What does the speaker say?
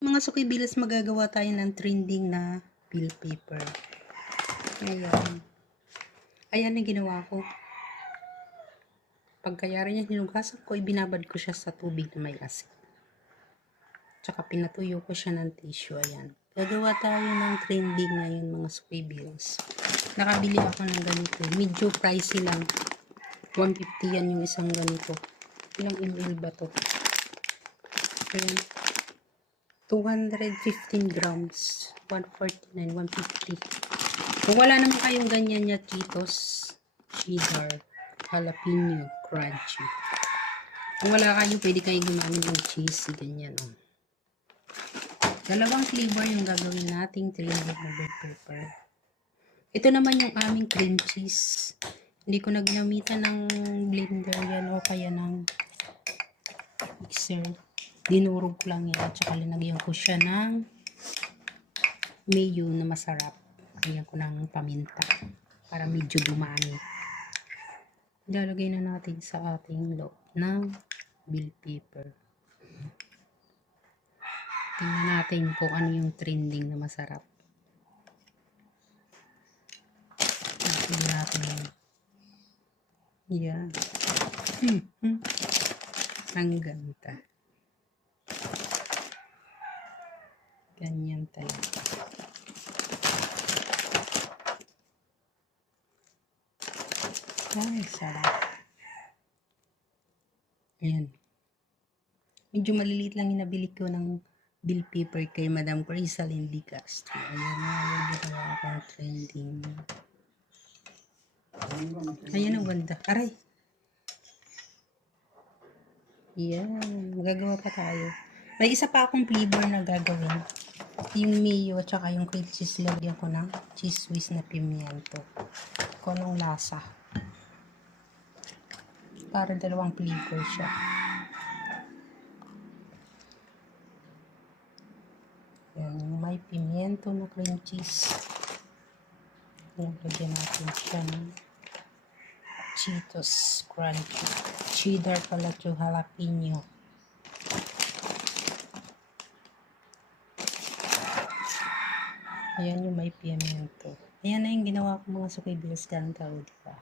Mga suki-bilas, magagawa tayo ng trending na bill paper. Ngayon, ayan ang ginawa ko. Pagkayari niya, hinugasan ko, ibinabad ko siya sa tubig na may asin. Tsaka pinatuyo ko siya ng tissue, ayan. Gagawa tayo ng trending ngayon, mga suki-bilas. Nakabili ako ng ganito. Medyo pricey lang. 150 yan yung isang ganito. Ilang ml ba to? Ayan. 215 grams, 149, 150. Kung wala naman kayong ganyan niya, Cheetos, cheddar, jalapeno, crunchy. Kung wala kayo, pwede kayo gumamit ng cheese, ganyan. Oh. Dalawang flavor yung gagawin nating trending na bill paper. Ito naman yung aming cream cheese. Hindi ko na ginamitan ng blender yan o kaya ng mixer. Dinurog ko lang yan at saka linagyan ko siya ng mayo na masarap. Lagyan ko ng paminta para medyo dumami. Ilalagay na natin sa ating loob ng bill paper. Tingnan natin kung ano yung trending na masarap. Tingnan natin. Yan. Ang ganda. Ganyan talaga. Ay, sarap. Ayan. Medyo maliliit lang yung nabili ko ng bill paper kay Madam Crisaline D. Castro. Ayan na, yung ginawa akong trending. Ayan ang ganda. Aray! Yan. Magagawa pa tayo. May isa pa akong flavor na gagawin. Yung mayo at saka yung cream cheese, lagyan ko ng cheese whiz na pimiento. Kung anong lasa. Para dalawang flavor siya. Yan. May pimiento na cream cheese. Lagyan natin siya ng Cheetos crunchy. Cheddar pala ito, jalapeno. Ayan yung may pimiento. Ayan na yung ginawa ko, mga suki-bilas, ganun tao, diba?